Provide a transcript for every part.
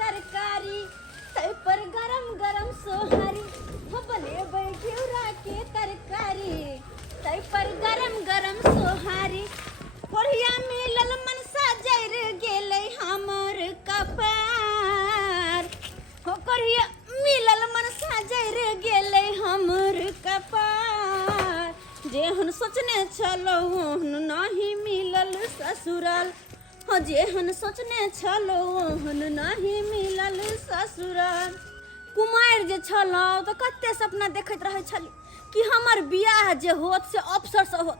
तरकारी तै पर गरम गरम सोहारी हो बने घिउरा के तरकारी तै पर गरम गरम सोहारी कोरिया मिलल मनसा जर गेलै हमर कपार हो कोरिया मिलल मनसा जर गेलै हमर कपार जेहन सोचने छलौ ओहन नहीं मिलल ससुराल हो जेहन सोचने छलौ ओहन नहीं मिलल ससुराल। कुमार जे छलौ तो कते सपना देखैत रहै छली कि हमर बियाह जे होत से अफसर से होत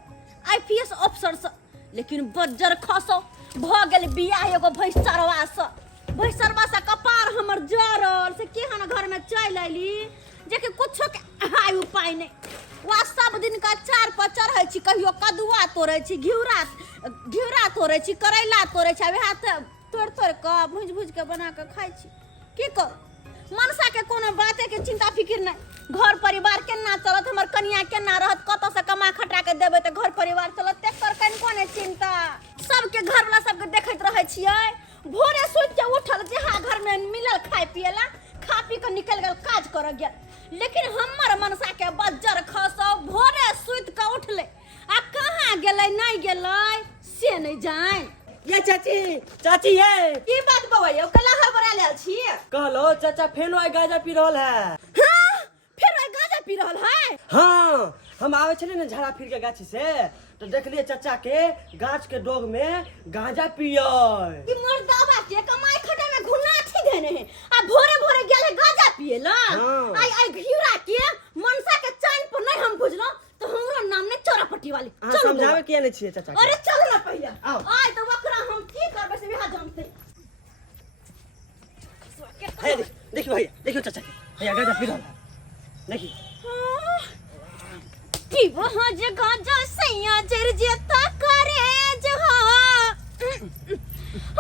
IPS अफसर से, लेकिन बज्जर खसौ भ गेल बियाह एगो भैंसरवा से कपार हमर जरल से केहन घर में चल आइली जे कि कुछो के हाय उपाय नहीं। वह सब दिन का चार पर चढ़ै छी, कहियो कदुआ तोड़ै छी, घिउरा तोड़ै छी, करैला तोड़ै छी, अबे हाथ तोड़ के भूज के बना के खाइ छी। की कर मनसा के कोनो बाते के चिंता फिकिर नहीं, घर परिवार केना चलत, हमर कनिया केना रहत, कत से कमा खटा के देबै त घर परिवार चलत, तेकर कनिको ने चिंता। सबके घर वाला सबके देखैत रहै छियै, भोरे सुत के उठल जहाँ घर में मिलल खाए पियला खा पी के निकल गेल काज कर गेल, लेकिन हमर मनसा के बज्जर खसौ भोरे सुत के उठले आ कहाँ गेलै नहीं गेलै से नहीं जाय। ये चाची ये की बात बौआ यौ कला हड़बड़ा लेल छी? कहलो चाचा फेनो आइ गांजा पी रहल है। हां फेर आइ गांजा पी रहल है? हाँ हम आवे छले ना झाड़ा फिर के गाछी से तो देखलिए चाचा के गाछ के डोग में गांजा पियै। ई मर्दावा के कमाई खटे में घुनाठी देने है आ भोरे भोरे गेले गांजा पिएला। आई घिउरा के मनसा के चैन पर नहीं हम बुझलो तो हमरो नाम ने चोरापट्टी वाली। चलो समझावे के नहीं छिए चाचा के। अरे चलो ना पहले आय तो वकरा हम की करबे से बिहा जानते। है देखियो भैया देखियो चाचा के भैया गांजा पी रहल है देखी कि वहां जे गांजा सैया जर जेता करे जहा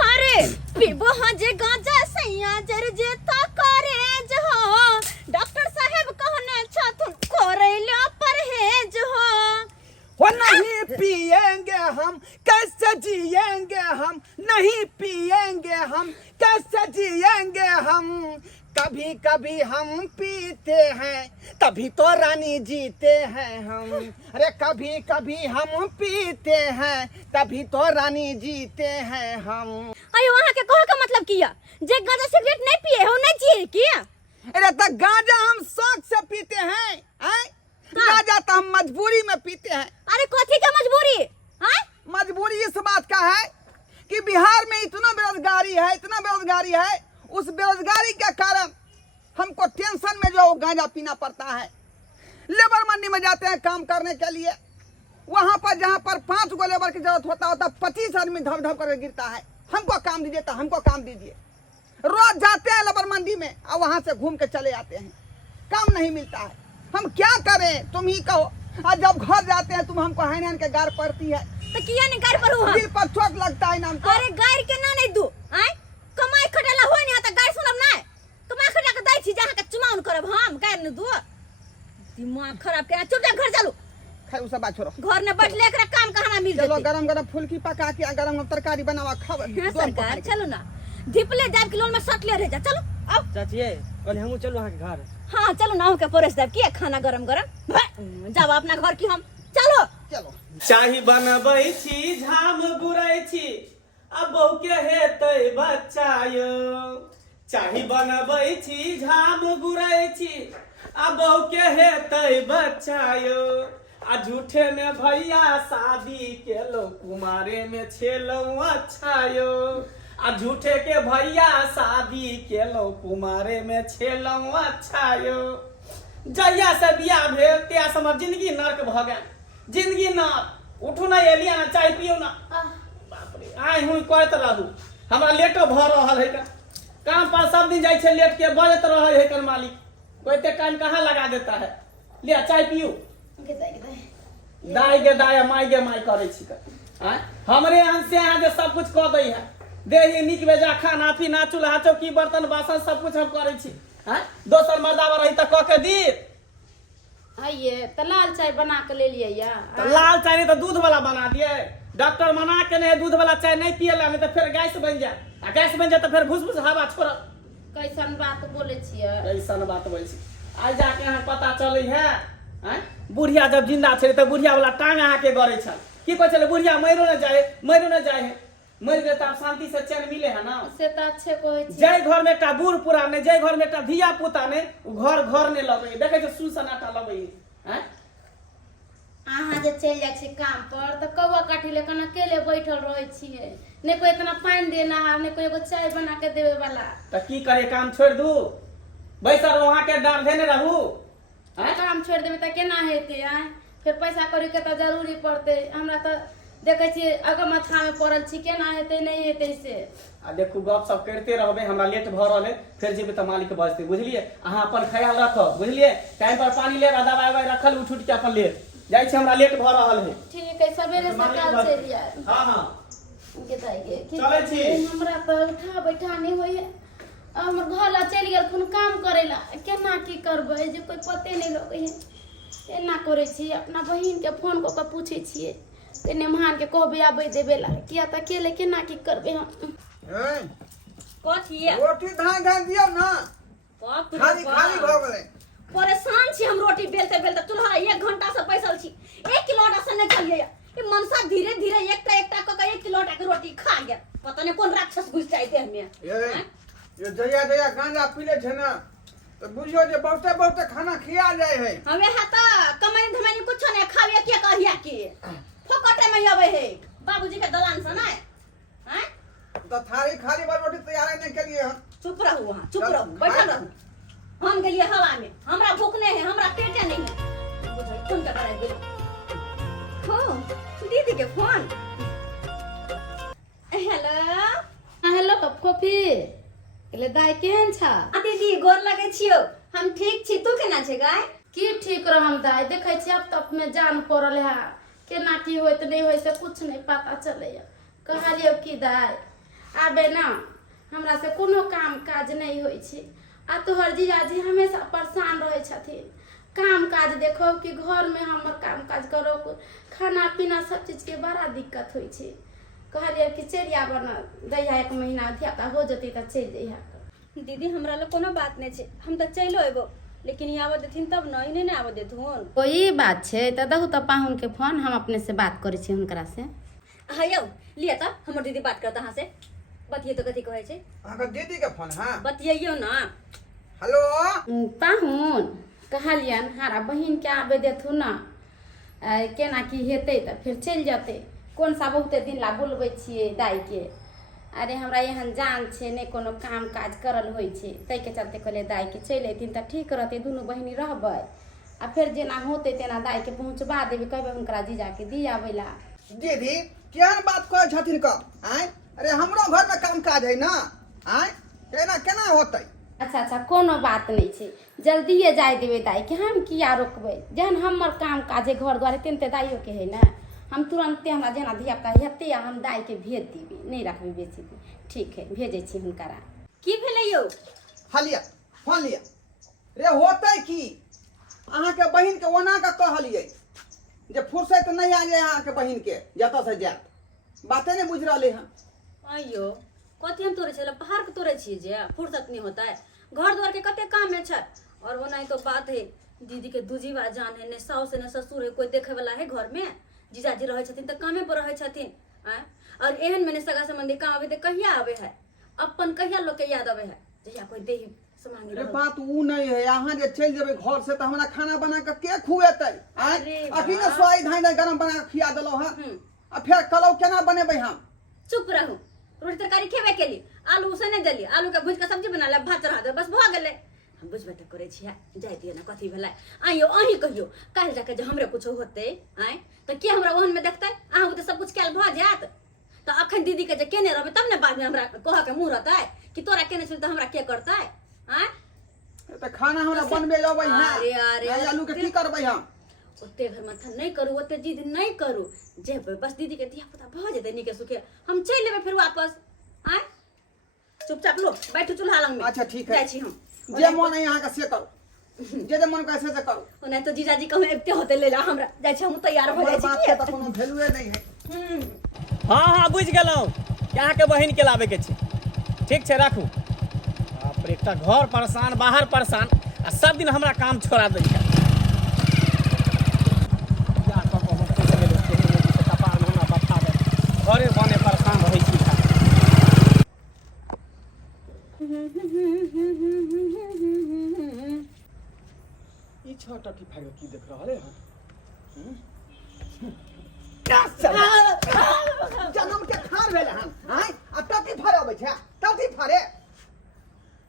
अरे पी वहां जे गांजा सैया जर जेता करे जहा डॉक्टर साहब कहने छथुन करैला परहेज हो नहीं पिएंगे हम कैसे जिएंगे हम, नहीं पिएंगे हम कैसे जिएंगे हम, कभी कभी हम पीते हैं तभी तो रानी जीते हैं हम, अरे कभी कभी हम पीते हैं तभी तो रानी जीते हैं हम। अरे वहां के कहो का मतलब किया जे गांजा सिगरेट नहीं पिए हो नहीं जिए किया? अरे तो गांजा हम शौक से पीते हैं, गांजा तो हम मजबूरी में पीते हैं। अरे कथी का मजबूरी? मजबूरी इस बात का है कि बिहार में इतना बेरोजगारी है, उस बेरोजगारी के कारण हमको टेंशन में जो गांजा पीना पड़ता है। लेबर मंडी में जाते हैं काम करने के लिए, वहां पर जहां पर 5 गो लेबर की जरूरत होता 25 आदमी धप धप करके गिरता है, हमको काम दीजिए तो हमको काम दीजिए। रोज जाते हैं लेबर मंडी में और वहां से घूम के चले आते हैं, काम नहीं मिलता है। हम क्या करें तुम ही कहो। और जब घर जाते हैं तुम हमको हैन के गार पड़ती है तो किया नहीं गार पर दिल पर चोट लगता है नाम। अरे गार के ना नहीं दू कमाई खटेला होय नहीं त गार सुनब ना कमाई खटा के दै छी जहां के चुमाउन करब हम गार न दू। दिमाग खराब के चुपचाप घर चलो। खैर उ सब बात छोड़ो, घर में बैठले एकरा काम कहां मिल चलो जेते। गरम गरम फुलकी पका के गरम तरकारी बनावा खाओ। सरकार चलो ना धिपले जाब के लोन में सटले रह जा। चलो आओ चाची ये कल हमहू चलो वहां के घर। हां चलो ना के परोस देब के खाना गरम गरम जाब अपना घर की हम। चलो चलो चाही बनबै छी झाम गुरै छी अब बहु के हेतै बच्चा यो, चाही बनबै छी झाम गुरै छी अब बहु के हेतै बच्चा यो, आ झूठे में भैया शादी केलो कुमारे में छेलौ अच्छा यो, आ झूठे के भैया शादी केलो कुमारे में छेलौ अच्छा यो। जहिया से बियाह भेल तहिया से हमर जिंदगी नर्क भ गेल, जिंदगी नर्क। उठू ना एलिया ना चाय पियो ना, बाप रे आइ हुई करत रहू। हमरा लेटो भ रहल है का काम पर सब दिन जाय छे लेट के बजत रहे है कर मालिक, कोई ते टाइम कहाँ लगा देता है। ले चाय पियो दाई गे दाई माई गे माई करे छी का हमरे यहाँ से यहाँ जे सब कुछ कह दै है, देही नीक बेजा खाना पीना चूल्हा चौकी बर्तन बासन सब कुछ हम करे छी। दोसर मर्दावा रही त कह के दी आइए तो लाल चाय बना के ले लिए या। तो लाल चाय नहीं तो दूध वाला बना दिए। डॉक्टर मना के नहीं दूध वाला चाय नहीं पिए ला, नहीं तो फिर गैस बन जाए, आ गैस बन जाए तो फिर घुस घुस हवा छोड़ कैसन बात बोले छियै? ऐसन बात बोलै छी। आज जाके अहाँ पता चलै है हैं बुढ़िया जब जिंदा छलै तऽ बुढ़िया वाला टांग अहाँके गड़ै छल। की कहै छलै बुढ़िया मरियो न जाए है। मरि गेल तऽ शांति से चैन मिले है ना। से तऽ अच्छे कहै छी। जय घर में एकटा बूढ़ पुरान ने, जय घर में एकटा धिया पुता ने, घर घर ने लगे देखे छै सुसनाटा लगे हैं। अहाँ जे चलि जाइ छी काम पर तऽ कौआ काठी लेकर अकेले बैठल रहै छियै, ने कोई इतना पानि देना है, ने कोई एगो चाय बना के देवे वाला। तो की करे काम छोड़ दू बैसल वहां के डार देने रहू हैं? काम छोड़ देबै तऽ केना हेतै आय? फिर पैसा कौड़ी के तऽ जरूरी पड़तै। हमरा तऽ देखै छियै अगर माथा में पड़ल छी, केना हेतै नहीं हेतै से। आ देखू गप सब करते रहबे, हमरा लेट भ रहल है, फिर जेबे तऽ मालिक बजते बुझलिए। अहाँ अपन ख्याल रखब बुझलिए, टाइम पर पानी लेब, दवाई ववाई रखल उठ उठ के अपन ले जाइ छै। हमरा लेट भ रहल है। ठीक है, सवेरे सकाल चलि जाए। हां हां चलै छी। हमरा तऽ उठा बैठा नहीं होय है। हमर घर ला चलि गेल कोनो काम करे ला, केना की करबै जे कोई पते नहीं लगे है। एना करे छी, अपना बहिन के फोन क के पूछे छियै, कने महान के कहबे आबै देबे ला, किया त अकेले केना की करबे हम। कथी है? रोटी धान दियो ना, बाप रे खाली खाली बाप। भ गेलै। परेशान छी हम रोटी बेलते बेलते। चूल्हा 1 घंटा से बैसल छी, 1 किलो आटा से नहीं चलिए। ये मनसा धीरे धीरे एकटा क के 1 किलो आटा के रोटी खा गया। पता नहीं कौन राक्षस घुस जाए देह में। ये जया गांजा पीले छे ना तो बुझियो जे बहुते बहुते खाना खिया जाए है। हमें हाता कमानी धमानी कुछ नहीं खावे के कहिया के फोकटे में आवे है बाबूजी के दलान से ना हैं। तो थारी खाली बार रोटी तैयार नहीं के लिए हम। चुप रहू वहां, चुप रहू, बैठल रहू। हम गेलिए हवा में, हमरा भूख नहीं है, हमरा पेटे नहीं है। बुझाई फोन का करे गेल। हो दीदी के फोन। हेलो हेलो कॉफी ले दाई केहन छ? दीदी गोर लगे छियो। हम ठीक छी, तू केना छै गाय? की ठीक रहम दाई, देखे छी अब तक में जान पड़ल है, केना की होइत नहीं होय से कुछ नहीं पता चले। कहलियो की दाई आबे ना हमरा से कोनो काम काज नहीं होय छै। आ तोहर जीजाजी हमेशा परेशान रहे छथिन। काम काज देखो कि घर में हमर काम काज करो, खाना पीना सब चीज के बड़ा दिक्कत होय छै। कहलिए कि चलिया बना दैया 1 महीना धियाता हो जती त चल जइहा। दीदी हमरा ल कोनो बात नहीं छै, हम त चलो एबो, लेकिन ई आबो देथिन तब न, इने नहीं आबो देथुन। कोई बात छै त दहु त पाहुन के फोन हम अपने से बात करे छी हुनकरा से। हायौ लिया त हमर दीदी बात करता हां से बतिये तो कथी कहै छै। अहाँ दीदी के फोन हां बतियैयो ना। हेलो पाहुन कहलियन हरा बहिन के आबे देथु ना, केना की हेतै त फिर चल जते। कौन सा बहुते दिन ला बुलबै छियै दाई के। अरे हमरा यहाँ जान छे ने कोनो काम काज करल होय छे, तै के चलते कहले दाई के चल एथिन त ठीक रहते, दुनू बहिनी रहबै। आ फिर जेना होते तेना दाई के पहुंचबा देबे, कहबे हुनकरा जीजा के दी आबेला। दीदी केहन बात कहै छथिन क आय? अरे हमरो घर में काम काज है ना आय, केना केना होतै? अच्छा कोनो बात नहीं छे, जल्दीए जाय देबे दाई के, हम किया रोकबै। जहन हमर काम काजे घर द्वारे तेन ते दाइयो के है ना, हम तुरंते हमरा जेना धिया पुता हेतै हम दाई के भेज देबे, नहीं रखबे बेसी दिन। ठीक है भेजे छी हुनकरा। की भेलै यौ? हलिया फोन लिया रे होतै की? अहाँ के बहिन के ओना का कहलिए जे फुर्सत नहीं आ जाए अहाँ के बहिन के जत से जात, बाते नहीं बुझ रहले हैं। अयो कथी हम तोड़े छले, पहाड़ के तोड़े छिए जे फुर्सत नहीं होता है। घर द्वार के कते काम में छै। और वो नहीं तो बात है दीदी के दूजीवा जान है, ने साउस ने ससुर है, कोई देखे वाला है घर में। जीजाजी रहे छथिन त कामे पर रहे छथिन और एहन में सगा संबंधी काम आवे त कहिया आवे है, अपन कहिया लोग के याद आवे है जहिया कोई देही समांगी अरे रहे। बात ऊ नहीं है, यहाँ जे चल जेबे घर से तो हमरा खाना बना के खुएतै आय? अरे अखी ने वाह। स्वाई धान गरम बना के खिया देलो हैं आ फिर कलो केना बनेबै हम? चुप रहू, रोटी तरकारी खेबे के लिए आलू उसने देली, आलू के भूज के सब्जी बना ले, भात चढ़ा दे, बस भ गेलै। हम बुझबे त करे छियै, जाय दियो ना कथी भेलै। आइयो अही कहियो काल जाके जे हमरे कुछ होते आय त के हमरा ओहन में देखतै। अहाँ त सब कुछ कैल भ जात त अखन दीदी के जे केने रहबे तब ने बाद में हमरा कह के मुंह रहतै कि तोरा केने छल त हमरा के करतै आय। तो खाना हमरा बनबे अबै हैं। अरे अरे आय आलू के की करबै हम? ओते घर माथा नहीं करू, ओते जिद नहीं करू, जेबै बस दीदी के धिया पुता भ जेतै नीके सुखे, हम चल लेबै फिर वापस आय। चुपचाप लो बैठू चूल्हा लंग में। अच्छा ठीक है, जाय छी हम जे मन है यहाँ का से करो, जे मन का से करो। ओने तो जीजाजी कहूं एते होते लेला हमरा जाय छी, हम तैयार भ जाय हमर बात छी। के तो कोनो वैल्यूए नहीं है। हाँ हाँ बुझ गेलहुँ कि अहाँके बहिन के लाबे के छै। ठीक छै राखू। बाप रे, एक तो घर परेशान, बाहर परेशान, आ सब दिन हमरा काम छोड़ा दै छै। या सब हम सोच गेलै से कपार में हमरा बता दे, घरे बने परेशान रहै छी। ई छोटा की फाइल की देख रहल है? जन्म के खार भेले हन आय आ टटी फाड़े अबै छै, टटी फाड़े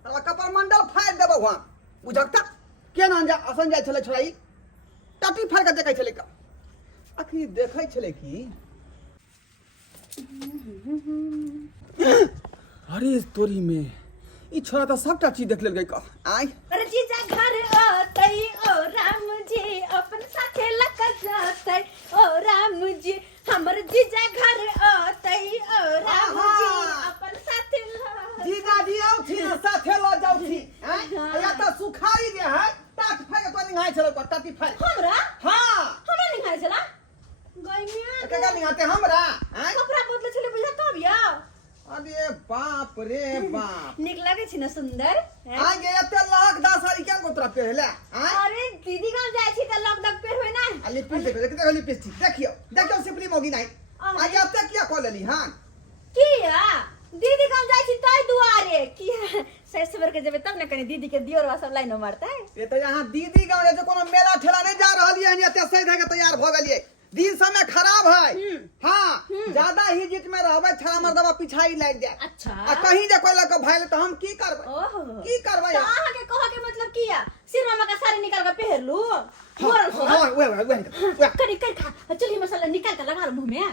तोरा कपार मंडल फाड़ देबौ हम बुझकता के न जा असन जाय छले छोराई टटी फाड़ के देखै छले का आखिर देखै छले की अरे तोरी में ई छोरा त सबटा चीज देख लेलकै का आय अरे जीजा घर आतई ओ राम जी अपन साथे लका जातई ओ राम जी हमर जीजा घर आतई ओ राम जी अपन साथे जीजा जी आउ थी ना साथे ल जाउ थी हैं या त सुखारी जे है टाट फाड़ के तो निहाय छलो का टटी फाड़ हमरा हां हमरा निहाय छला गइमिया कका निहाते हमरा हैं कपड़ा बदले छले बुझा तब या अरे बाप रे बाप निक लागे छी ना सुंदर आ गे एते लाख 10 सारी क्या गोतरा पहले हैं अरे दीदी गांव जाय छी त लग दग पेर होय ना अली पिस देखो लिपस्टिक देखियो सिंपली मोगी नहीं आ ये एते क्या कॉल लेली हां किया दीदी गांव जाय छी तई दुआरे किया ससुर के जेबे तब न कनी दीदी के दियोरवा सब लाइन मारता है ये तो यहाँ दीदी गांव जे कोनो मेला ठेला नहीं जा रहलिए हन एते सही धके तैयार भ गेलिए दिन समय खराब है हां ज्यादा ही जित में रहबे छा मर्दवा पिछाई लाग जाए अच्छा आ कहीं जे कोई लक भाइल तो हम की करबै ओहो की करबै तो आहा के कहो के मतलब किया सिर मामा का साड़ी निकाल के पहन लू मोरल सो हां वे करी कर खा चली मसाला निकाल के लगा मुंह में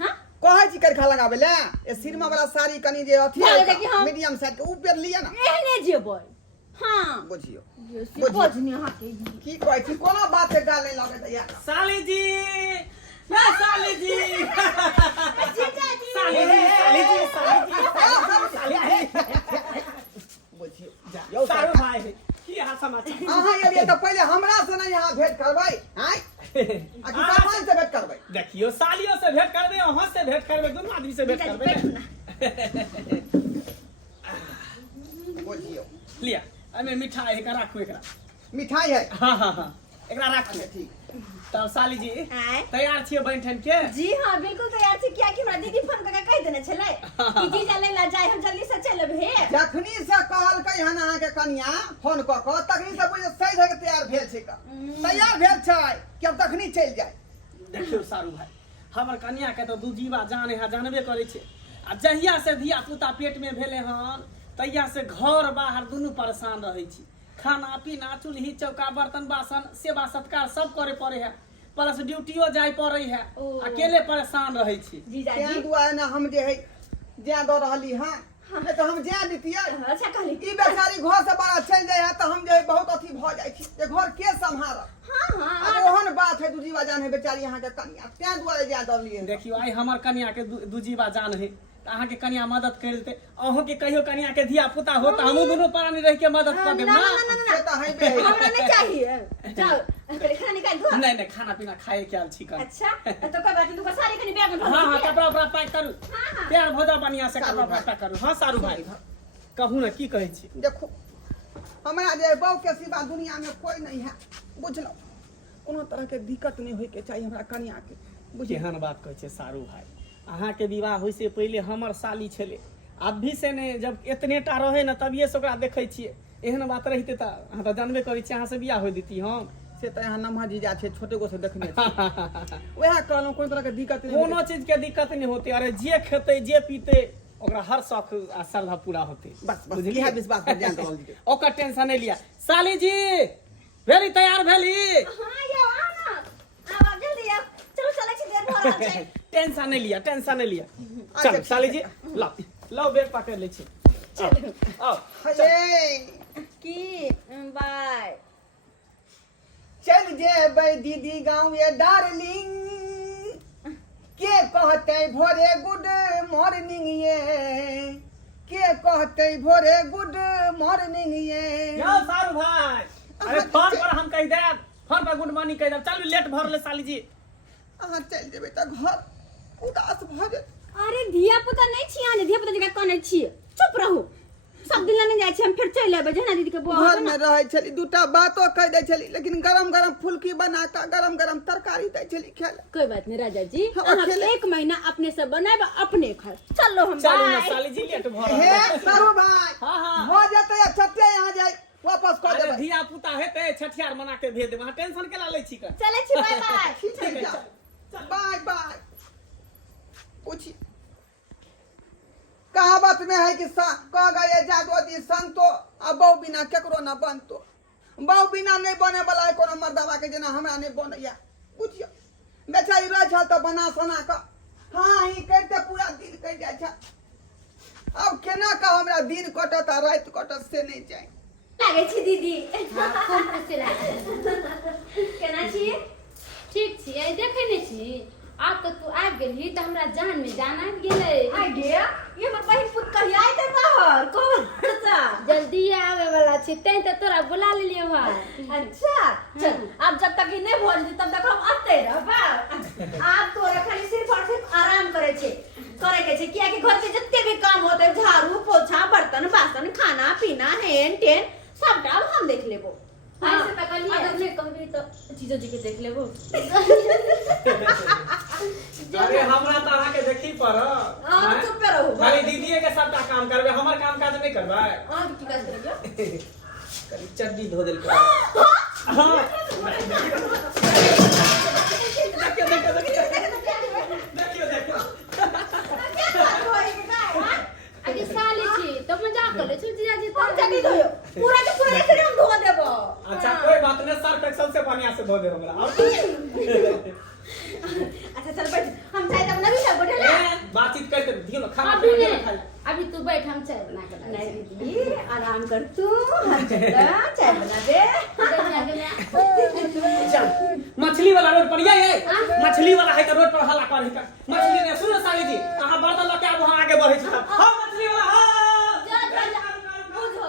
हां कहै छी कर खा लगाबे ले ए सिरमा वाला साड़ी कनी जे अथी लगे कि हम मीडियम साइज के ऊपर लिए ना एहने जेबय हां बुझियो बुझनी हां के की कहै छी कोनो बात के गाल नहीं लगे दैया साली जी, या साली जी, जीजा जी साली जी, साली जी, बुझियो जा यो सारू भाई की हाल समाचार? अहाँ ये तो पहले हमरा से नहीं यहाँ भेंट करबै हैं आ कि सामान से भेंट करबै देखियो सालियों से भेंट करबे, अहाँ से भेंट करबे, दोनों आदमी से भेंट करबे। बुझियो लिया एमे मिठाई है, राखू एकरा। मिठाई है हाँ हाँ हाँ एकरा राखू। ठीक तब साली जी आय तैयार छियै बैठन के? जी हां बिल्कुल तैयार छी क्या कि हमरा दीदी फोन करके कह देने छले कि जीजा ले ला जाय हम जल्दी से चलब हे जखनी से कहलकै हन अहाँ के कनिया फोन क क तखनी से बुझे सही धके तैयार भेल छै का तैयार भेल छै कि अब तखनी चल जाय। देखियो सारू भाई हमर कन्या के तो दू जीवा जान है, जानबे करे छे। आ जहिया से धिया पुता पेट में भेले हन तहिया से घर बाहर दुनू परेशान रहे छी। खाना पीना चूल्ही चौका बर्तन बासन सेवा सत्कार सब करे पड़े है, प्लस ड्यूटियो जाय पड़े है, अकेले परेशान रहे छी। जीजा क्या जी दुआ ना हम जे है जे दो रहली हां नहीं तो हम जे दितियै अच्छा कहली ई बेचारी घर से बाहर चल जाय है तो हम जे बहुत अथी भ जाय छी जे घर के संभाल हां हां अब ओहन बात है दूजी जान है बेचारी यहाँ के कनिया त्या दुआरे जे दलिए देखियो आई हमर कन्या के दू जीवा जान है, अहाँ के कन्या मदद कर देते। अहों के कहियो कन्या के धिया पुता हो त हमहु दोनों प्राणी रह के मदद कर देब ना। से तो है बे हमरा नहीं चाहिए जाओ पहले खाना निकाल दो नहीं नहीं खाना पीना खाए के आल छी कर। अच्छा तो कोई बात नहीं तू सारी खनी बैग में हाँ हाँ कपड़ा उपड़ा पैक करू, हाँ। तैयार भो जाओ बढ़िया से कपड़ा उपड़ा पैक करू। हाँ सारू भाई कहू ना की कहै छी? देखो हमरा जे बहू के सिवा दुनिया में कोई नहीं है बुझलो कोनो तरह के दिक्कत नहीं होय के चाहिए हमरा कन्या के बुझिए केहन बात कहै छै सारू भाई? अहाँ के विवाह होय से पहले हमर साली छले, अभी से ने जब एतनेटा रहे न तभिए से ओकरा देखै छियै। एहन बात रहिते त अहाँ त जानबे करै छी, अहाँ से बियाह होय देती हम। से तो यहाँ नम्हा जीजा छे छोटे गो से देखने वह कहलौं कोई तरह के दिक्कत नहीं कोनो चीज के दिक्कत नहीं होते। अरे जे खेते जे पीते ओकरा हर शौक आ श्रद्धा पूरा होते। बस बस इहे विश्वास पर ध्यान दो जी ओकर टेंशन नहीं लिया। साली जी भेली तैयार भेली? हां यो आना अब जल्दी आ चलो चले छी देर हो रहल छै टेंशन नहीं लिया, टेंशन नहीं लिया। चल साली जी लो लो बैग पकड़ ले छी। चलो आओ अरे की बाय चल जेबै दीदी गाँव ये डार्लिंग के कहते भोरे गुड मॉर्निंग ये के कहते भोरे गुड मॉर्निंग ये यो सारू भाई अरे फोन पर हम कह देब, फोन पर गुड मॉर्निंग कह देब। चल लेट भर ले साली जी। अहाँ चल जेबै त घर उदास भ जेत। अरे धिया पुता नहीं छी आने धिया पुता जगह कने छी चुप रहो सब दिन नहीं जाय छी हम फिर चल आबे जना दीदी के बुआ घर में रहे छली, दूटा बातो कह दे छली, लेकिन गरम गरम फुलकी बना के गरम गरम तरकारी दे छली खाए ले। कोई बात नहीं राजा जी, हाँ, अहाँ अकेले- 1 महीना अपने से बनाए अपने खाए। चलो हम चलू ना बाय। साली जी लेट भर हे सारू भाई, हाँ, हाँ। हो जाते छठे यहाँ जाए वापस कर अरे देबै। धिया पुता हेतै छठियार मना के भेज देबै, अहाँ टेंशन केला लै छी का? चले छी बाय बाय। ठीक है, जा। Bye bye. पूछी कहावत में है कि कह गए जादो दी संतो आ बहु बिना केकरो न बनतो। बहु बिना नहीं बने वाला है कोनो मर्दवा के जना हमरा नहीं बनैया। पूछियो बेचारी रह छल तो बना सना का हाँ ही करते पूरा दिन कट जाय छ। अब केना का हमरा दिन कटत आ रात कटत से नहीं जाए। लागे छी दीदी। खूब खुशी लागे। केना छी? ठीक छी, देखे नहीं छी अब तो तू आबि गेलही तो हमरा जान में जान आबि गेलै। आ गया ये बहिन पुत कहिया आइते बाहर कौन सा? जल्दी आवे वाला छी, तैं तो तोरा बुला लेलियो भाई। अच्छा चल, अब जब तक ई नहीं भोज दी तब तक हम आते रहबा। आप तोरा खाली सिर्फ और सिर्फ आराम करे छे किया कि घर के जितने भी काम होते झाड़ू पोछा बर्तन बासन खाना पीना हेन टेन सबटा अब हम देख लेबो। हाँ, ऐसे तो कर लिया। अगर नहीं कहबी तो चीजो जी के देख लेबो। अरे हमरा त अहाँ के देखी पर हां चुप पे रहो। खाली दीदीए के सबटा काम करबे, हमर काम काज नहीं करबे। हां की काज करबो? कनी चड्डी धो देल कर। हां देखियो अरे साली छी तो मजाक कर ले छी जीजा जी तो। हम चली धोयो पूरा के पूरा ऐसे हम धो देबो। अच्छा कोई बात नहीं, सर्फ एक्सल से बढ़िया से धो दे हमरा। अच्छा चल बैठ, हम चाय तब नहीं सब बैठे बातचीत करते दियो ना, खाना अभी पीना नहीं, खाई। अभी तू बैठ, हम चाय बना के ला। नहीं दीदी आराम कर तू, हम चलता चाय बना दे। चल मछली वाला रोड पर ये मछली वाला है रोड पर हल्ला कर है मछली ने। सुनो साली जी, अहाँ बर्तन लेके आब, वहां आगे बढ़े छी। हां मछली वाला हां जा जा जा बुझो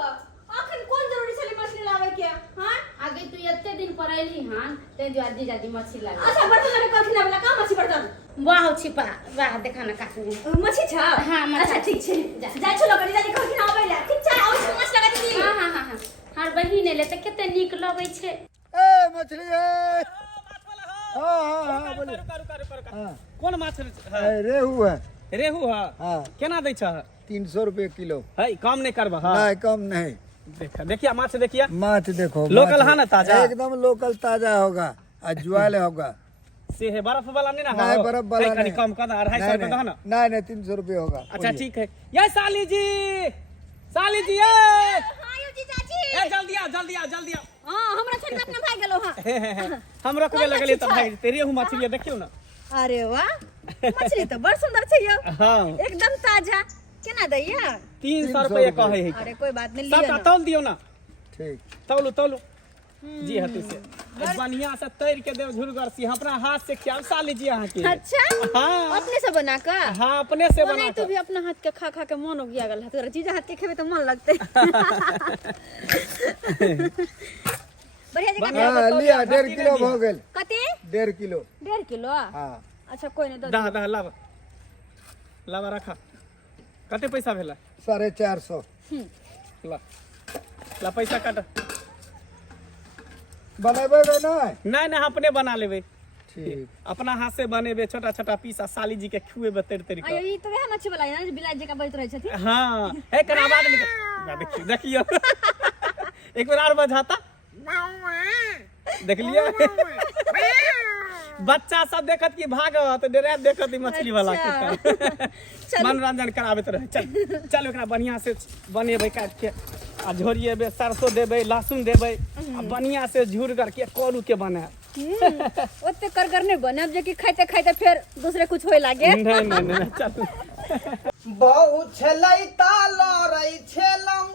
अखन कोन जरूरी छले मछली लावे के? हां आगे तू इतने दिन पर आइली हां ते जो आज जीजा जी मछली लागे। अच्छा बर्तन लगे कथि ना वाला का मछली बर्तन वाह छिपा वाह देखा ना काटने। मछली छ? हाँ, मछली। अच्छा ठीक छे जा छलो करी जानी कथि ना आवे ला। ठीक छ आउ छ मछली लगा दीदी। हां हां हां हां हर बहिन एले त कते नीक लगै छै। ए मछली है। हाँ बोले। रुका कौन माछ है? रेहू है। रेहू है? हाँ केना दै छ? 300 रुपए किलो। है कम नहीं करबा? हां नहीं कम नहीं। देखिए माछ देखिए, माछ देखो लोकल है ना, ताजा एकदम लोकल ताजा होगा और ज्वाल होगा। से है बर्फ वाला नहीं ना? नहीं बर्फ वाला कनी नहीं। कम कर 250 रुपए दो ना। नहीं 300 रुपए होगा। अच्छा ठीक है। ये साली जी ये हां यो जी चाची ए जल्दी आ जल्दी आ जल्दी आ। हां हमरा छोड़ के अपना भाई गेलो। हां हम रखबे लगलिए त भाई तेरे हूं मछली देखियो ना। अरे वाह मछली तो बड़ सुंदर छै यो, हां एकदम ताजा। केना दैया? 300 रुपए कहे है। अरे कोई बात नहीं सबका लियो ना। तौल दियो ना। ठीक। तौलू जी हतु से बढ़िया से तैर के देव झुरगर सी अपना हाथ से खियाल साली जी अहाँ के। अच्छा हाँ। अपने से बना का? हाँ अपने से बना नहीं तो भी अपना हाथ के खा खा के मन हो गया गल तोरा जीजा हाथ के खेबे तो मन लगते। बढ़िया जगह हाँ लिया 1.5 किलो हो गेल। कते? 1.5 किलो। 1.5 किलो? हाँ अच्छा कोई नहीं दो। दा लावा रखा। कते पैसा भेला? 450। ला पैसा काट। बनेबे नहीं? नहीं अपने बना लेबे। ठीक। अपना हाथ से बनेबे छोटा छोटा पीस आ साली जी के खुएबे तैर तैर के। अयो ई तो वह मच्छी वाला है ना जो बिलाज जगह बैठ रहे छथि। हाँ है कना बाद निकल देखियो एक बार और बजाता देख लिया। बच्चा सब देखत कि भागत डरे देखत मछली वाला के मनोरंजन कराबे रहे। चल ओकरा बढ़िया से बनेबे काट के आ झोरिएबे, सरसों देबे, लहसुन देबे आ बढ़िया से झूर करके कोलू के बना। ओते कर नहीं बने अब जे खाते खाते फिर दूसरे कुछ होए लागे। नहीं चल। बहु छलै ता लड़ै छेलौं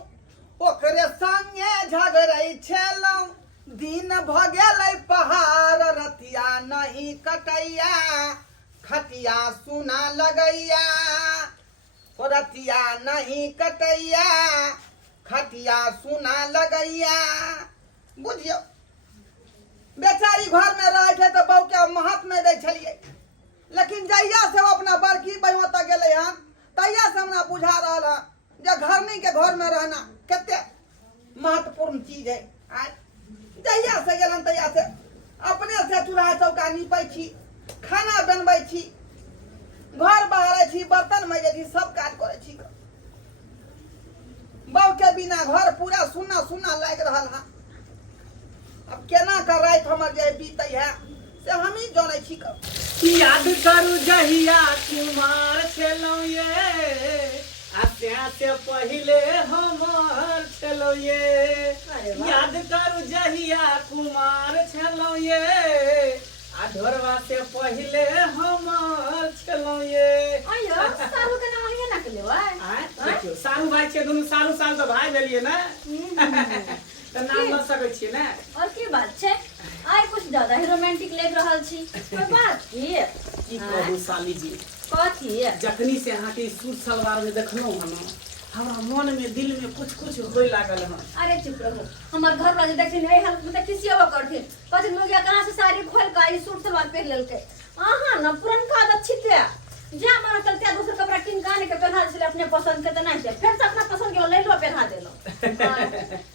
ओकरे संगे झगड़ै छेलौं दिन भ गेलै पहाड़ रतिया नहीं कटैया खटिया सुना लगैया रतिया नहीं कटैया खटिया सुना लगैया। बुझियो बेचारी घर में रहे थे तो बहू के महत्व नहीं दै छलिए, लेकिन जहिया से वो अपना बड़की बहू तक गेले हन तहिया से हमरा बुझा रहा है जे घरनी के घर में रहना कते चीज है। जहिया से गेलन तहिया से अपने से चूल्हा चौका नीपै छी, खाना बनबै छी, घर बहारै छी, बर्तन मजै छी, सब काज करै छी। बहू के बिना घर पूरा सुन्ना सुन्ना लाग रहल है। अब केना कर रात हमर जे बीतै है से हम ही जानै छी। याद करू जहिया कुमार छलौ ये, आत्या से पहिले हमर छलौ ये। याद करू जहिया कुमार छलौ ये, आ ढोरवा से पहिले हमर छलौ ये। अयो सारू के नाम ये ना के लेवा देखियो सारू भाई छै, दुनू सारू साल तो भाई भेलिए ना। त नाम ल सकै छी ना। और की बात छै, आइ कुछ ज्यादा ही रोमांटिक लग रहल छी। कोई बात की कहू साली जी, कथी जखनी से अहाँ के सूट सलवार में देखलौ हम, हमरा मन में दिल में कुछ कुछ होय लागल हन। अरे चुप रहो, हमार घर वाले देखथिन ए हालत में त किसियावा करथिन, कहथिन लोग कहां से साड़ी खोल के ई सूट सलवार पहन लेलकै। आहा ना पुरनका आदत छिते, जे हमारा चलते दूसरा कपड़ा किन के आने के पहना छले अपने पसंद के त नहीं छे, फिर से अपना पसंद के ले लो पहना देलो।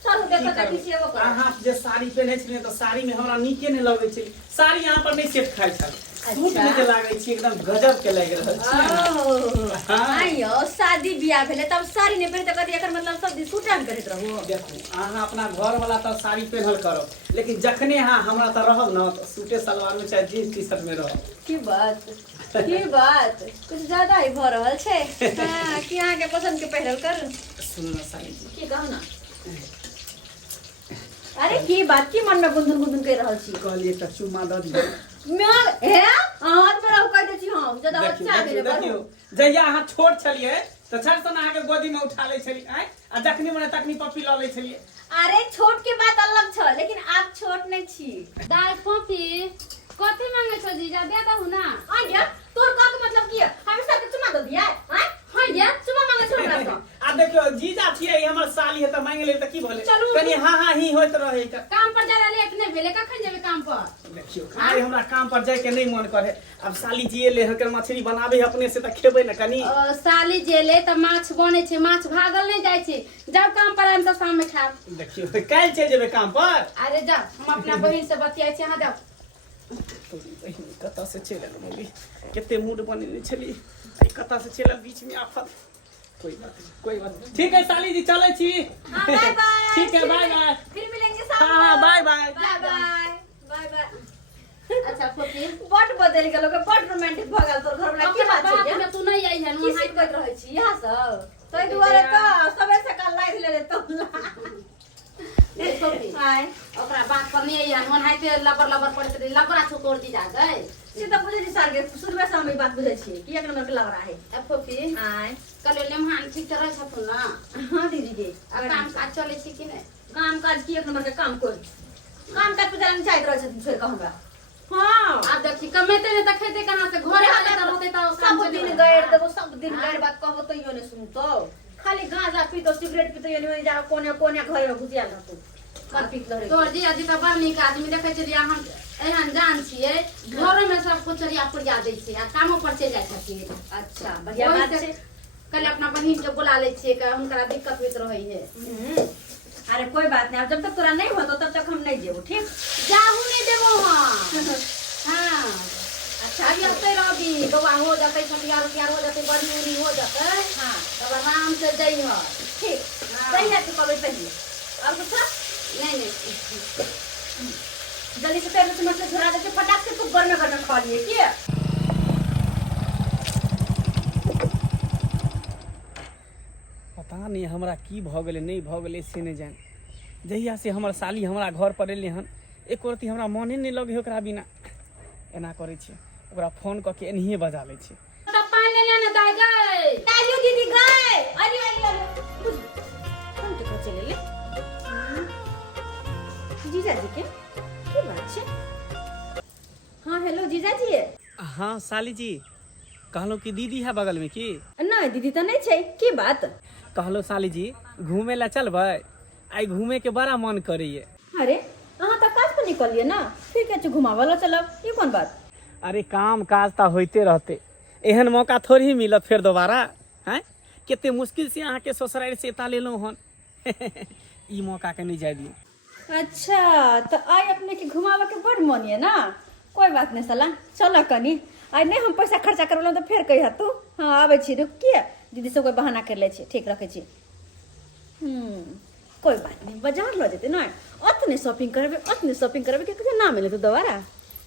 सारू देखत त किसियावा कर। अहाँ जे साड़ी पहने छलिए त साड़ी में हमरा नीके नहीं लगै छै, साड़ी यहाँ पर नहीं सेट खाइ छल। सूट में जे लागै छै एकदम गजब के लागि रहल छै। आइयो शादी बियाह भेले तब साड़ी नहीं पहने त कथि एकर मतलब सब दिन सूट में करत रहो। देखू अहाँ अपना घर वाला त साड़ी पहनल करब, लेकिन जखने अहाँ हमरा त रहब न त सूटे सलवार में चाहे जींस टी शर्ट में रहब। की बात कुछ ज्यादा ही भ रहल छै। हां कि अहाँ के पसंद के पहिरल करू। सुनू ना साली जी, की कहू ना। अरे की बात की मन में गुनगुन गुनगुन कर रहल छी। कहलिए त चुमा द दियौ। मैं हे हाथ में रह कह दे छी हां ज्यादा देखियो बच्चा देखियो भेले देखियो, जहिया अहाँ छोट छलिए त छड़ सन अहाँ के गोदी में उठा ले छली, आइ आ जखनी मने तखनी पप्पी ल ले छलिए। अरे छोट के बात अलग छ, लेकिन आप छोट नहीं छी। दाई पपी कथी मांगे छो जीजा, दे दहु ना। आ गया तोर का के मतलब की है, हम सब चुमा दे दिया हैं। हां या चुमा मांगे छोड़ रहा। आ देखियो जीजा छिए हमर साली है त मांगे ले त की भले, चलू। कनी हां हां ही होइत रहे त। काम पर जाला लेट नहीं भेले, कखन जेबे काम पर? देखियो आइ हमरा काम पर जाय के नहीं मन करे, अब साली जी ले हकर मछली बनाबे अपने से त खेबै न कनी। साली जेले त माछ बने छै, माछ भागल नहीं जाय छै, जब काम पर आइम त शाम में खाब। देखियो काल चल जेबे काम पर। अरे जा हम अपना बहिन से बतियाइ छी, अहाँ जाओ। कतऽ से चलल मौगी, केते मूड बनेने छली, आई कतऽ से चलल बीच में आफत। कोई बात नहीं, ठीक है साली जी चलै छी। हां बाय बाय। ठीक है बाय बाय। फिर मिलेंगे शाम को। हां bye bye. Bye bye bye bye. अच्छा पपी बट बदल गेलो के बट रोमांटिक भ गेल तोर घर वाला। की बात छै में तू नहीं आई है की सीख करत रहै छी यहां सब तै दुआरे त सबे से काल लाग ले तो पपी आय ओकरा बात पर नहीं आई है, मन हाइते लबर लबर पड़ते रही, लबरा छो तोड़ दी जा गए। से त बुझे छी सार के शुरुए से हम ई बात बुझे छी कि एक नंबर के लग रहा है। अब पपी आय कल लेमहान ठीक तरह छथुन ना, हां दीदी जी आ काम काज चले छी कि नहीं? काम काज की एक नंबर के काम कर, काम काज पे जाने चाहत रहै छथिन छोड़ के हमरा। हां आप देखी कमेते ने त खेते कहां से, घरे वाले त रहते त सब दिन गैर देबो, सब दिन गैर बात कहबो तो यो ने सुनतो, खाली गांजा पी तो सिगरेट पी तो यो ने जा कोने कोने घर में घुसिया रहतो कर पी लरे। तोर जी अजी त बड़ नीक आदमी देखे छी, हम एहन जान छिए घरों में सब कुछ रिया पुरिया दै छी आ कामो पर चल जाय छथिन। अच्छा बढ़िया बात छै। कल अपना बहिन के बुला ले छिए, कि हुनकरा दिक्कत होइत रहै है। अरे कोई बात नहीं, अब जब तक तोरा नहीं होतो तब तक हम नहीं जेबो, ठीक? जाहू नहीं देबो हां। हां अच्छा अभी आते रही, बउआ हो जाते, छठियार उठियार हो जाते, बड़ी उड़ी हो जाते, हां तब आराम से जई हो। ठीक सही है, तू कबे सही और कुछ नहीं नहीं जल्दी से तेरे से मत झुरा दे, फटाक से तू घर में खा लिए की। पता नहीं हमरा की भ गेलै नहीं भ गेलै से नहीं जान। जहिया से हमर साली हमरा घर पर एलै हन, एक रति हमरा मने नहीं लगे ओकरा बिना। एना करै छै, ओकरा फोन क के एनहिए बजा लै छै। त पानी ले ना दाई गए। तालियो दीदी गए। अरे अरे अरे कौन टिकट चले ले जीजा जी के की बात छै? हां हेलो जीजा जी। हाँ साली जी कहलो कि दीदी है बगल में की? नहीं दीदी तो नहीं छै, की बात? कहलो साली जी घूमे ला चलबै, आई घूमे के बड़ा मन करैये। अरे अहाँ तो काज पर निकलिए ना, फिर क्या घुमावला चलब, ये कौन बात? अरे काम काज तो होते रहते, एहन मौका थोड़ी मिलत फिर दोबारा हैं? केते मुश्किल से अहाँ के ससुराल से एता लेलहुँ हन। ई मौका के नहीं जाय दियो। अच्छा तो आई अपने के घुमावे के बड़ मन है ना। कोई बात नहीं साला, चल कनी। आई नहीं हम पैसा खर्चा करल तो फिर कही तू। हाँ आवे छी, रुकिए दीदी से कोई बहाना कर ले छी, ठीक रखे छी। कोई बात नहीं, बाजार लो जेते ना। ओतने शॉपिंग करबे के ना मिले तो दोबारा।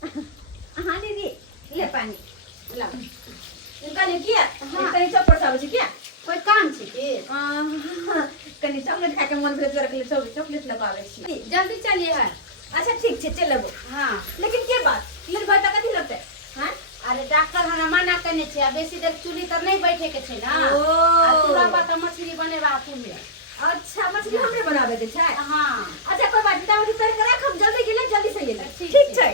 हाँ दीदी ले पानी ला। इनका ने किया हां कनी चप्पल साबे छी क्या? कोई काम छै की? कनी चॉकलेट खा के मन भेल तोरा के लिए चॉकलेट लगावे छी। जल्दी चलिए है। अच्छा ठीक छे चलेबो। हाँ लेकिन के बात फिर भाई कथी लगते हैं? अरे डॉक्टर हमरा मना करने छै, बेसी देर चूल्ही तर नहीं बैठे के छै ना। ओ। आ पूरा बात मछली बनेबा तुमे। अच्छा मछली हमरे बनावे के छै। हाँ अच्छा कोई बात नहीं, उठा कर रख, हम जल्दी गेले जल्दी से गेले। ठीक ठीक छै।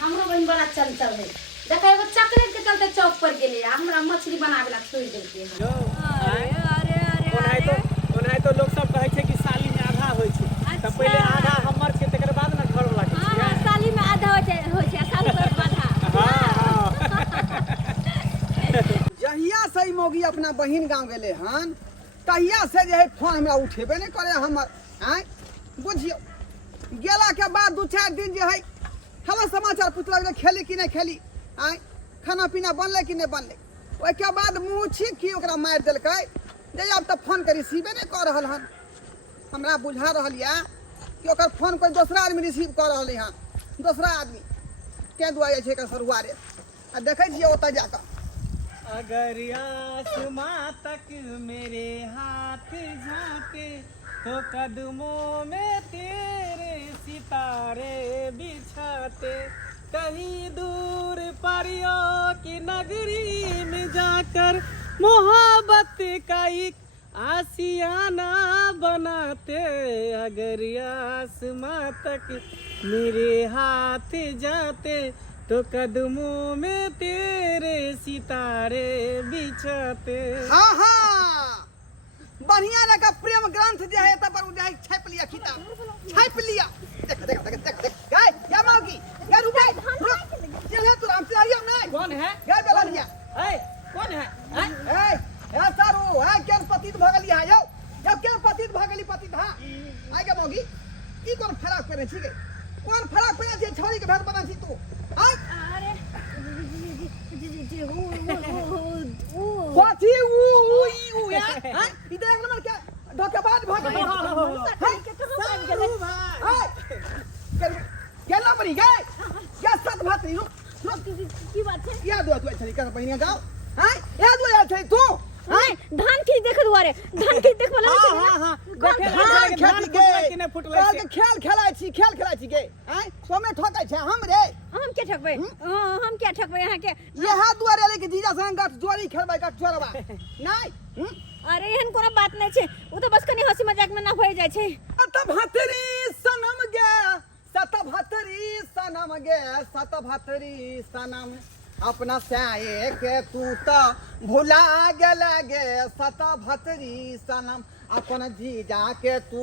हमरो बहन बड़ा चंचल है। देखा एगो चॉकलेट के चलते चौक पर गेले, हमरा मछली बनावे ला छोड़ देलके। ओनाहि तो लोग सब कहै छै कि साली में आधा होइ छै। त पहिले आधा हमर छै तकर बाद न घर वाला के छै। हां साली में आधा हो छै साली में आधा। जहिया से ई मौगी अपना बहिन गांव गेले हन तहिया से जे है फोन हमरा उठेबे नहीं करे हमर। आय बुझियो गेला के बाद 2-4 दिन जे है हवा समाचार पुछलक खेली कि नहीं खेली, आय खाना पीना बनले कि नहीं बनले। ओइ के बाद मुंह छीक की ओकरा मार देलकै जे अब त फोन के रिसीवे नहीं कर रहल हन। हमरा बुझा रहल या कि ओकर फोन कोई दूसरा आदमी रिसीव कर रहल हन, दूसरा आदमी के दुआरे छै के सरुआरे। आ देखै छियै ओतऽ जाकर अगर आसमां तक मेरे हाथ झांके तो कदमों में तेरे सितारे बिछाते। कहीं दूर परियों की नगरी में जाकर मोहब्बत का एक आशियाना बनाते। अगर आसमां तक मेरे हाथ जाते तो कदमों में तेरे सितारे बिछाते। हाँ हाँ बढ़िया लगा प्रेम ग्रंथ जो है तब पर उधर छाप लिया किताब छाप लिया। देख देख देख देख देख गाय क्या मांगी क्या रुपए चल है तू राम से आइयो नहीं कौन है? गाय बेला लिया ए, कौन है? ए सारू है क्या पतित भगली है यो जब क्या पतित भगली पतित हां आइ के मांगी की कौन फराक करे छी के कौन फराक पहने छी छोरी के भेद बना छी तू हां अरे जी कथी ऊ यार हां इधर एक नंबर क्या धोखेबाज भगली गेला बनी गए क्या सत बात नहीं की बात है? याद हुआ तू ऐसा कर पहिया गाँव हां याद हुआ याद तू हां धान की देख दुआरे धान की देख वाला हाँ देखे धान खेती के कि नहीं फुटले से। खेल खेलाय छी गे हां सोमे ठोकै छै हम रे हम क्या ठकबै? हम क्या ठकबै यहाँ के? यह दुआरे रे के जीजा संग गठ जोड़ी खेलबै गठ जोड़बा नहीं अरे एहन कोनो बात नहीं छे, वो तो बस कनी हंसी मजाक में ना हो जाय छे। सतभतरी सनम गे सतभतरी सनम गे सतभतरी सनम अपना साये के तू तो भुला गेला गे सतभतरी सनम अपन जीजा के तू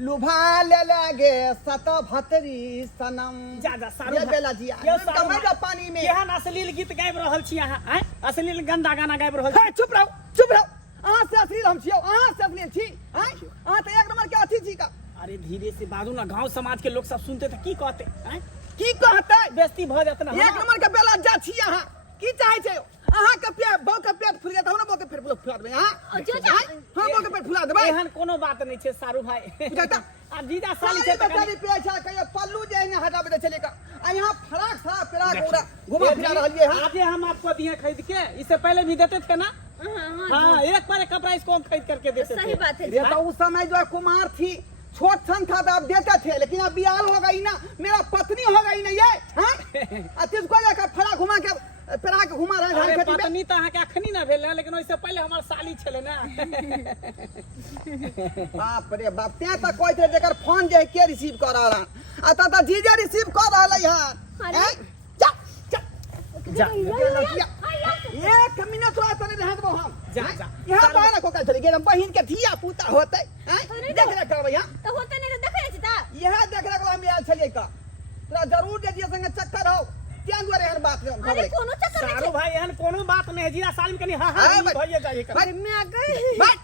लुभा ले गे सतभतरी सनम। जा सारू ये बेला जिया कमै जा पानी में केहन अश्लील गीत गाबि रहल छी अहाँ? हैं अश्लील गंदा गाना गाबि रहल छी? हे चुप रहो अहाँ से अश्लील हम छियौ अहाँ से अश्लील छी हैं अहाँ तो एक नंबर के अथी छी का। अरे धीरे से बाजू ना, गांव समाज के लोग सब सुनते तो की कहते? हैं की कहतै बेइज्जती भ जात ना। एक नंबर के बेला जा छी अहाँ की चाहे छै अहाँ के पेट बौ के पेट फुल जात हम बौ के पेट फुला देबै हां हां बौ के पेट फुला देबै एहन कोनो बात नहीं छे सारू भाई। जाता आ जीजा साली साली छे त साली पे छै कहियो पल्लू जे है हटाबे दे चले का आ यहां फराक फराक पेराक पूरा घुमा फिरा रहलिए हां। आज हम आपको दिए खरीद के, इससे पहले भी देते थे ना। हाँ एक बार कपड़ा इसको हम खरीद करके देते थे। सही बात है। ये तो उस समय जो कुमार थी छोट सन था तो आप देते थे लेकिन अब बियाल हो गई ना मेरा पत्नी हो गई ना ये हाँ तिसको जाकर फरा घुमा के पेरा के घुमा रहे अरे धान खेती में। पत्नी तो अहाँ के अखनी ना भेल है, लेकिन उससे पहले हमार साली छले ना। बाप रे बाप ते तक कोई थे जेकर फोन जे के रिसीव कर रहा आ त जीजा रिसीव कर रहा है अरे। जा जा जा एक मिनट थोड़ा तने रह दो हम जा यहां बाहर को कल चली गेल बहिन के धिया पुता होते देख ले करबै यहां तो होते नहीं तो देखे छी ता यह देख ले हम आयल छलिए का तोरा जरूर जे जे संग चक्कर हो क्या दुआरे हर बात अरे कोनो चक्कर सारू नहीं भाई एहन कोनो बात नहीं है। जीरा साली में कनी हाँ हाँ भइए जाइए छे। मैं गई बैठ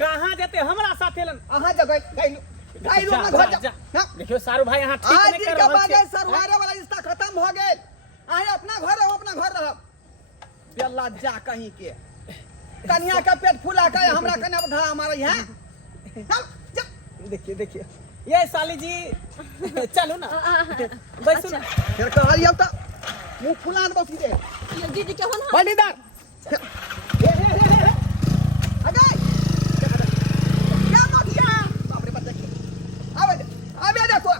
कहाँ जेते हमरा साथे लन। अहाँ जगह गई भाई जा, लोग घर जा, जा जा। देखियो सारू भाई यहाँ ठीक आज नहीं दिन कर के रहल बाद छै। सरवारे वाला रिश्ता खत्म हो गेल। आए अपना घर रहो, अपना घर रहो। बेल्ला जा कहीं के कन्या का पेट फुला के हमरा कन्या बढ़ा मारे है। चल जा। देखिए देखिए ये साली जी चलो ना बैसो ना। फिर कहलियो त मुंह फुलान बसी दे। ये दीदी के हो ना बलिदार अगे क्या तो दिया बाप रे बाप देखिए। आवे दे तो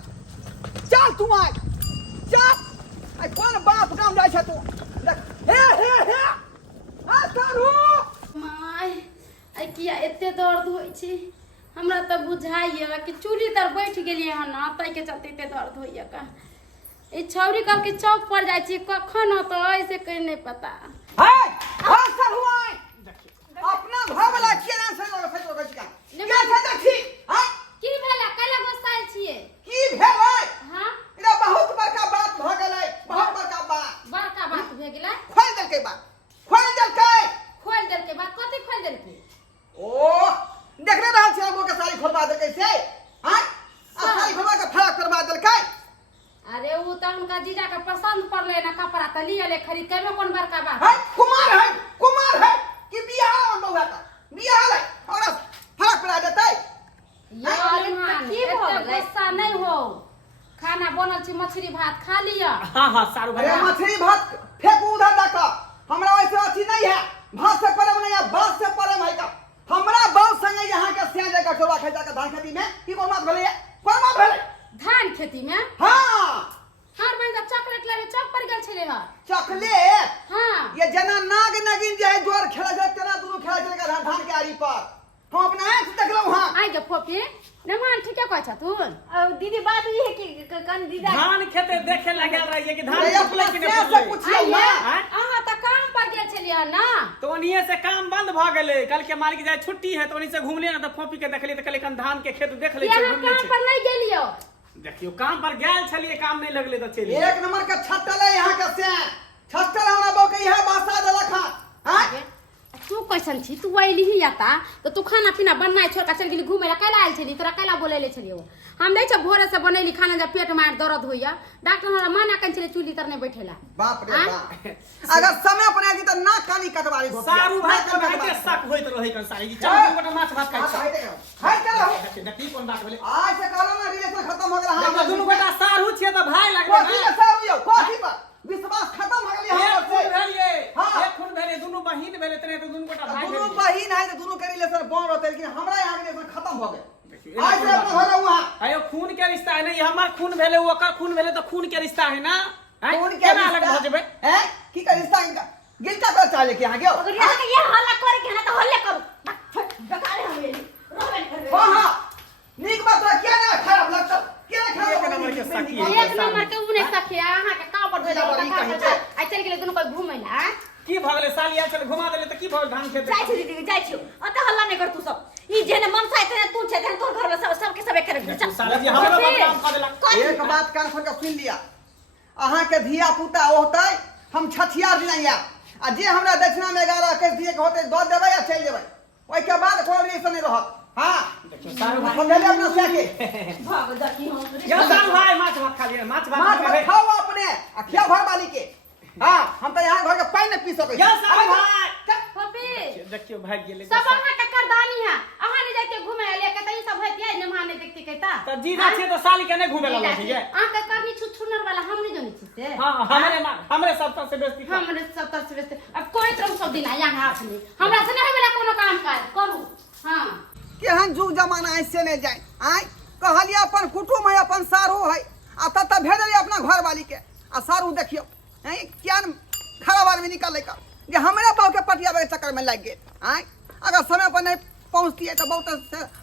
चल तू आय चल। आई कौन बाप गांव जाय छ तू देख हे आ करू माय आई किया एते दर्द होई छै हमरा त बुझाइए कि चूल्ही तर बैठ गेलिए हन ना तै के चलते एते दर्द होइए का ई छौरी कल के चौक पर जाय छी कखन तो ऐसे कहीं नहीं पता है आ सर हुआय अपना घर वाला केना से लग से लग का क्या छै देखी हां की भेला कला गोसाल छिए की भेलै हां इरा बहुत बड़का बात भ गेलै बहुत बड़का बात बड़का बात भे गेलै खोल देलकै बात खोल देलकै खोल देलके बात कथि खोल देलके ओ देखने रहल छै वो के साड़ी खोलवा देलकै से हां आ साड़ी खोलवा के फराक करवा देलकै। अरे वो तो उनका जीजा के पसंद पड़ले ना कपड़ा त लिया ले खरीद के में कौन बड़का बात है कुमार है कि बियाह और बउआ का बियाह है और फराक करा देतै। यार मान की भऽ एते गेलै? गुस्सा नहीं हो खाना बनल छी मछली भात खा लिया हाँ हाँ सारू भाई अरे मछली भात फेंकू उधर जाकर हमरा वैसे अथी नहीं है भात से परम नहीं है बात से परम है का हमरा बात संगे यहाँ के सिया जगह चोरा खा जाकर धान खेती में की कोन बात भेलै कोन बात भेलै धान खेती में हां हर बेर का चॉकलेट लेवे चौक पर गेल छले ह चॉकलेट हां ये जना नाग नगिन जे है जोर खेला जाए तेना दुनु खेला चलेगा धान के आरी पर हम अपना आंख से देखलौ हां आई गे फोफी नमान ठीके कहै छ तू और दीदी बात ये है कि कन दीदा धान खेते देखे लगे रहिए कि धान अरे रोपले कि नहीं अपना से रोपले। पूछियो ना हाँ? अहाँ त काम पर गेल छलिए ना तो उन्हीं से काम बंद भ गेले कल के मालिक जाए छुट्टी है तो उन्हीं से घूमले ना तो फोपी के देखली तो कल धान के खेत देख ले ये घूम ले काम पर नहीं गेलियो देखियो काम पर गेल छलिए काम नहीं लगले तो चलिए एक नंबर का छत्तल है यहाँ का से छत्तल हमरा बौ के यह बासा देलक हां हां तू कैसन छी तू आइली ही आता तो तू खाना पीना बनाए छोड़ के चल गेली घूमे ला कैला आइल छली तोरा कैला बोलेले छलियो हम नहीं छ भोरे से बनैली खाना जब पेट में दर्द होइया डॉक्टर हमरा मना कन छले चूल्ही तर नहीं बैठेला बाप रे हाँ? बाप अगर समय पर आगी तो नाक कानी कटवारी होती सारू भाई को भाई के शक होइत रही कर सारी चल हाँ। गोटा माछ भात खाइ हां छै हाय करो देखी कौन बात भेले आज से कहलो ना रिलेशन खत्म हो गेल जब दुनु गोटा सारू छिए तो भाई लगबे कोठी के सारू यो कोठी पर विश्वास खत्म हो गेल एक हमरा खून से भेलिए हाँ। एक खून भेलिए दुनु बहिन भेले तने तो दुनु गोटा भाई दोनों भेलिए बहिन है तो दोनों के रिलेशन बन रहते लेकिन हमरा यहाँ के रिलेशन खत्म हो गए देखियो, आज से अपना घर हुआ अयो खून के रिश्ता है नहीं हमार खून भेले ओकर खून भेले तो खून के रिश्ता है ना हैं? कौन के केना अलग भ जेबै हैं की का रिश्ता इनका गिलटा कर चाले के आगे अगर ये हल्ला करे के ना तो हल्ले करू बेकार है मेरी रोवे कर हां हां नीक बात है क्या ना खराब लगता क्या खराब एक नंबर के साथी है। एक नंबर के उने सखिया अहाँ के काम पर भेल बड़ी कहीं छै। आई चल गेले दुनु कोई घूमे ला की भ गेले सालिया चल घुमा देले त की भ धान खेत जाय छी दीदी जाय छी अत हल्ला नहीं कर तू सब ई जेने मन साइ तेने तू छे तोर घर में सब के सब करे चल साली जी हमरा बदनाम क देलक एक बात कान खोल के सुन लिया अहाँ के धिया पुता होतै हम छठियार दिनैया आ जे हमरा दक्षिणा में 11 के दिए के होतै द देबै या चल जेबै ओइ के बाद कोई रिलेशन नहीं रहत हां देखियो सारू भाई समझले अपना से के भाग दकी हम या सारू भाई माछ भात खा लिए माछ माछ भात भात खाओ अपने आ खिया घर वाली के हां हम तो यहाँ घर के पानी नहीं पी सकै या सारू भाई फोफी देखियो भाग गेले सब अहाँ के करदानी है अहाँ नहीं जाते घूमे लेके त ई सब है दिया न माने देखती कहता त जीजा छे तो साली के नहीं घुमे ला ठीक है अहाँ के करनी छुछुनर वाला हम नहीं जानी छी से हां हमरे सब से बेइज्जती हमरे सब तरह से व्यस्त अब कोई तरह सब दिन आया हाथ में हमरा से नहीं मिला कोनो काम काज करू हां केहन जुग जमाना ऐसे नहीं जाए आय कहलिए अपन कुटुम है अपन सारू है आ तत भेजलिए अपना घर वाली के आ सारू देखियो हैं क्या खराब आदमी निकल का जे हमरा बाव के पटियाबे के चक्कर में लग गेल आय अगर समय पर नहीं पहुंचती है तो बहुत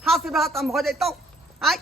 हाथ से बात हम हो जैतौ आय